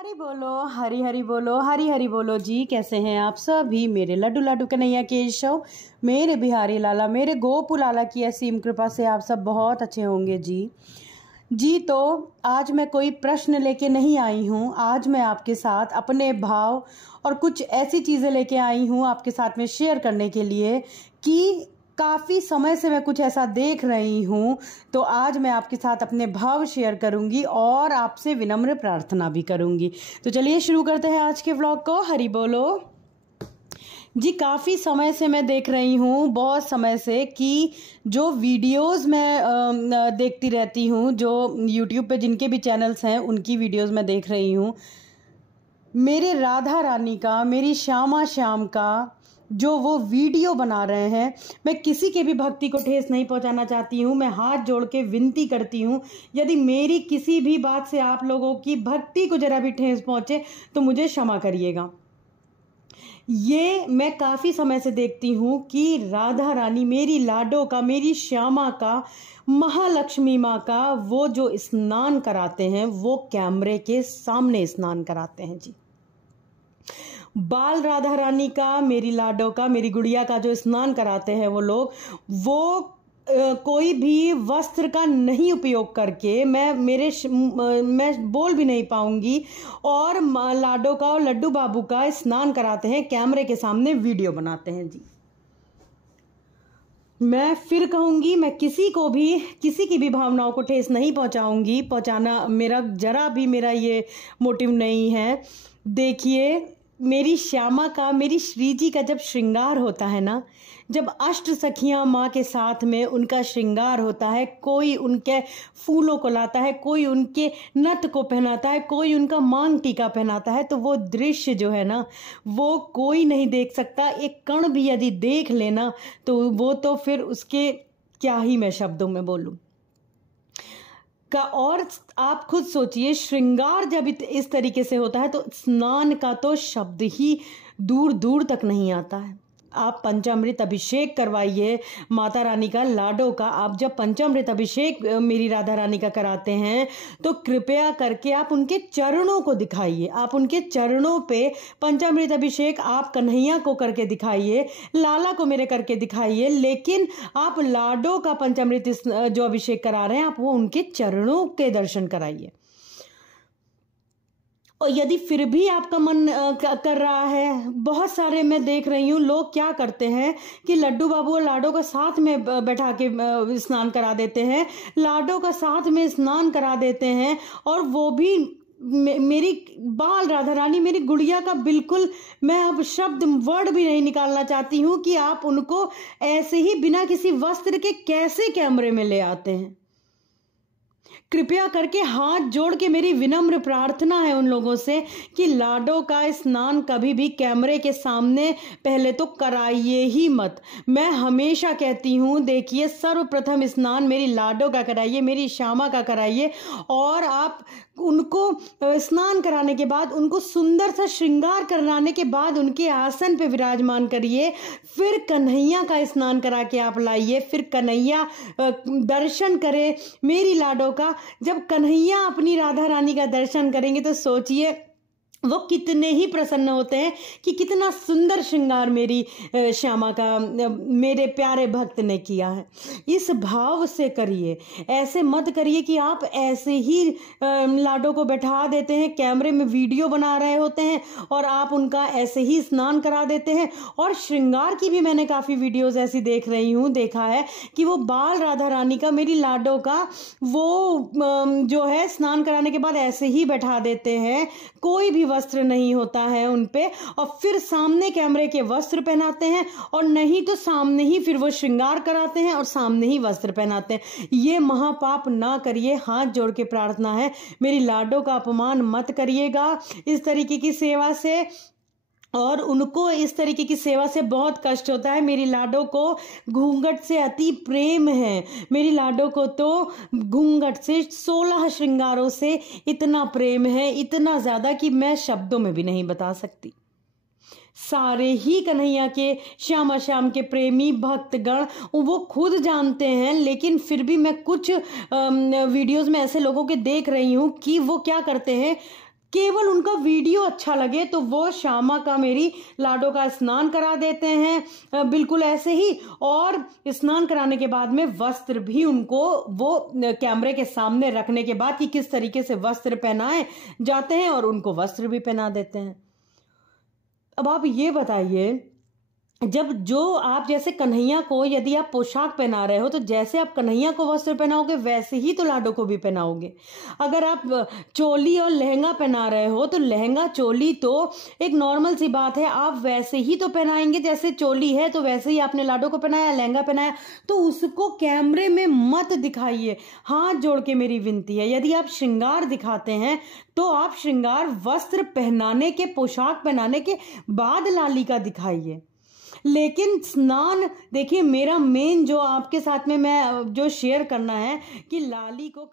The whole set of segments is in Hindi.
हरी बोलो, हरी हरी बोलो, हरी हरी बोलो जी। कैसे हैं आप सभी? मेरे लड्डू लाडू कन्हैया केशव, मेरे बिहारी लाला, मेरे गोपू लाला की असीम कृपा से आप सब बहुत अच्छे होंगे जी। तो आज मैं कोई प्रश्न लेके नहीं आई हूँ। आज मैं आपके साथ अपने भाव और कुछ ऐसी चीज़ें लेके आई हूँ आपके साथ में शेयर करने के लिए कि काफ़ी समय से मैं कुछ ऐसा देख रही हूँ। तो आज मैं आपके साथ अपने भाव शेयर करूँगी और आपसे विनम्र प्रार्थना भी करूँगी। तो चलिए शुरू करते हैं आज के व्लॉग को। हरी बोलो जी। काफ़ी समय से मैं देख रही हूँ, बहुत समय से, कि जो वीडियोस मैं देखती रहती हूँ, जो यूट्यूब पे जिनके भी चैनल्स हैं उनकी वीडियोस मैं देख रही हूँ। मेरे राधा रानी का, मेरी श्यामा श्याम का जो वो वीडियो बना रहे हैं, मैं किसी के भी भक्ति को ठेस नहीं पहुंचाना चाहती हूँ। मैं हाथ जोड़ के विनती करती हूँ, यदि मेरी किसी भी बात से आप लोगों की भक्ति को जरा भी ठेस पहुंचे तो मुझे क्षमा करिएगा। ये मैं काफ़ी समय से देखती हूँ कि राधा रानी, मेरी लाडो का, मेरी श्यामा का, महालक्ष्मी माँ का वो जो स्नान कराते हैं वो कैमरे के सामने स्नान कराते हैं जी। बाल राधा रानी का, मेरी लाडो का, मेरी गुड़िया का जो स्नान कराते हैं वो लोग, वो कोई भी वस्त्र का नहीं उपयोग करके, मैं बोल भी नहीं पाऊंगी, और लाडो का और लड्डू बाबू का स्नान कराते हैं, कैमरे के सामने वीडियो बनाते हैं जी। मैं फिर कहूंगी, मैं किसी की भी भावनाओं को ठेस नहीं पहुंचाना मेरा जरा भी मेरा ये मोटिव नहीं है। देखिए, मेरी श्यामा का, मेरी श्री जी का जब श्रृंगार होता है ना, जब अष्ट सखियां माँ के साथ में उनका श्रृंगार होता है, कोई उनके फूलों को लाता है, कोई उनके नथ को पहनाता है, कोई उनका मांग टीका पहनाता है, तो वो दृश्य जो है ना, वो कोई नहीं देख सकता। एक कण भी यदि देख लेना तो वो तो फिर उसके क्या ही मैं शब्दों में बोलूं का। और आप खुद सोचिए, श्रृंगार जब इस तरीके से होता है तो स्नान का तो शब्द ही दूर दूर तक नहीं आता है। आप पंचामृत अभिषेक करवाइए माता रानी का, लाडो का। आप जब पंचामृत अभिषेक मेरी राधा रानी का कराते हैं तो कृपया करके आप उनके चरणों को दिखाइए। आप उनके चरणों पे पंचामृत अभिषेक आप कन्हैया को करके दिखाइए, लाला को मेरे करके दिखाइए, लेकिन आप लाडो का पंचामृत जो अभिषेक करा रहे हैं आप वो उनके चरणों के दर्शन कराइए। और यदि फिर भी आपका मन कर रहा है, बहुत सारे मैं देख रही हूँ लोग क्या करते हैं कि लड्डू बाबू और लाडो का साथ में बैठा के स्नान करा देते हैं, लाडो का साथ में स्नान करा देते हैं, और वो भी मेरी बाल राधा रानी, मेरी गुड़िया का बिल्कुल, मैं अब वर्ड भी नहीं निकालना चाहती हूँ कि आप उनको ऐसे ही बिना किसी वस्त्र के कैसे कैमरे में ले आते हैं। कृपया करके हाथ जोड़ के मेरी विनम्र प्रार्थना है उन लोगों से कि लाडो का स्नान कभी भी कैमरे के सामने पहले तो कराइए ही मत। मैं हमेशा कहती हूँ, देखिए, सर्वप्रथम स्नान मेरी लाडो का कराइए, मेरी श्यामा का कराइए, और आप उनको स्नान कराने के बाद, उनको सुंदर सा श्रृंगार कराने के बाद उनके आसन पे विराजमान करिए। फिर कन्हैया का स्नान करा के आप लाइए, फिर कन्हैया दर्शन करे मेरी लाडो का। जब कन्हैया अपनी राधा रानी का दर्शन करेंगे तो सोचिए वो कितने ही प्रसन्न होते हैं कि कितना सुंदर श्रृंगार मेरी श्यामा का, मेरे प्यारे भक्त ने किया है। इस भाव से करिए, ऐसे मत करिए कि आप ऐसे ही लाडो को बैठा देते हैं, कैमरे में वीडियो बना रहे होते हैं और आप उनका ऐसे ही स्नान करा देते हैं। और श्रृंगार की भी मैंने काफ़ी वीडियोस ऐसी देखा है कि वो बाल राधा रानी का, मेरी लाडो का, वो जो है स्नान कराने के बाद ऐसे ही बैठा देते हैं, कोई भी वस्त्र नहीं होता है उनपे, और फिर सामने कैमरे के वस्त्र पहनाते हैं, और नहीं तो सामने ही फिर वो श्रृंगार कराते हैं और सामने ही वस्त्र पहनाते हैं। ये महापाप ना करिए, हाथ जोड़ के प्रार्थना है, मेरी लाडो का अपमान मत करिएगा इस तरीके की सेवा से। और उनको इस तरीके की सेवा से बहुत कष्ट होता है। मेरी लाडो को घूंघट से अति प्रेम है, मेरी लाडो को तो घूंघट से 16 श्रृंगारों से इतना प्रेम है, इतना ज्यादा कि मैं शब्दों में भी नहीं बता सकती। सारे ही कन्हैया के, श्यामा श्याम के प्रेमी भक्तगण वो खुद जानते हैं, लेकिन फिर भी मैं कुछ वीडियोस में ऐसे लोगों के देख रही हूं कि वो क्या करते हैं, केवल उनका वीडियो अच्छा लगे तो वो श्यामा का मेरी लाडो का स्नान करा देते हैं बिल्कुल ऐसे ही। और स्नान कराने के बाद में वस्त्र भी उनको वो कैमरे के सामने रखने के बाद कि किस तरीके से वस्त्र पहनाए जाते हैं और उनको वस्त्र भी पहना देते हैं। अब आप ये बताइए, जब जो आप जैसे कन्हैया को यदि आप पोशाक पहना रहे हो तो जैसे आप कन्हैया को वस्त्र पहनाओगे वैसे ही तो लाडो को भी पहनाओगे। अगर आप चोली और लहंगा पहना रहे हो तो लहंगा चोली तो एक नॉर्मल सी बात है, आप वैसे ही तो पहनाएंगे। जैसे चोली है तो वैसे ही आपने लाडो को पहनाया, लहंगा पहनाया, तो उसको कैमरे में मत दिखाइए। हाथ जोड़ के मेरी विनती है, यदि आप श्रृंगार दिखाते हैं तो आप श्रृंगार वस्त्र पहनाने के, पोशाक पहनाने के बाद लाली का दिखाइए। लेकिन स्नान, देखिए मेरा मेन जो आपके साथ में मैं जो शेयर करना है कि लाली को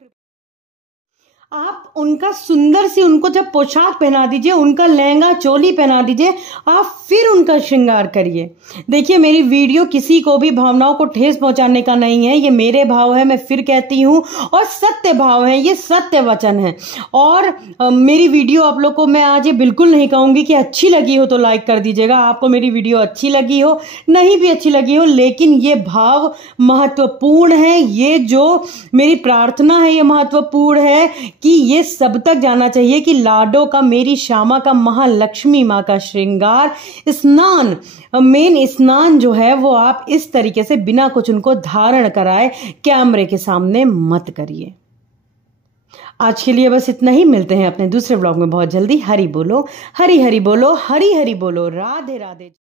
आप उनका सुंदर सी, उनको जब पोशाक पहना दीजिए, उनका लहंगा चोली पहना दीजिए, आप फिर उनका श्रृंगार करिए। देखिए मेरी वीडियो किसी को भी भावनाओं को ठेस पहुंचाने का नहीं है, ये मेरे भाव है, मैं फिर कहती हूँ, और सत्य भाव है, ये सत्य वचन है। और मेरी वीडियो आप लोग को मैं आज ये बिल्कुल नहीं कहूंगी कि अच्छी लगी हो तो लाइक कर दीजिएगा। आपको मेरी वीडियो अच्छी लगी हो, नहीं भी अच्छी लगी हो, लेकिन ये भाव महत्वपूर्ण है। ये जो मेरी प्रार्थना है ये महत्वपूर्ण है कि ये सब तक जाना चाहिए कि लाडो का, मेरी श्यामा का, महालक्ष्मी माँ का श्रृंगार, स्नान, मेन स्नान जो है वो आप इस तरीके से बिना कुछ उनको धारण कराए कैमरे के सामने मत करिए। आज के लिए बस इतना ही, मिलते हैं अपने दूसरे व्लॉग में बहुत जल्दी। हरि बोलो, हरि हरि बोलो, हरि हरि बोलो, राधे राधे।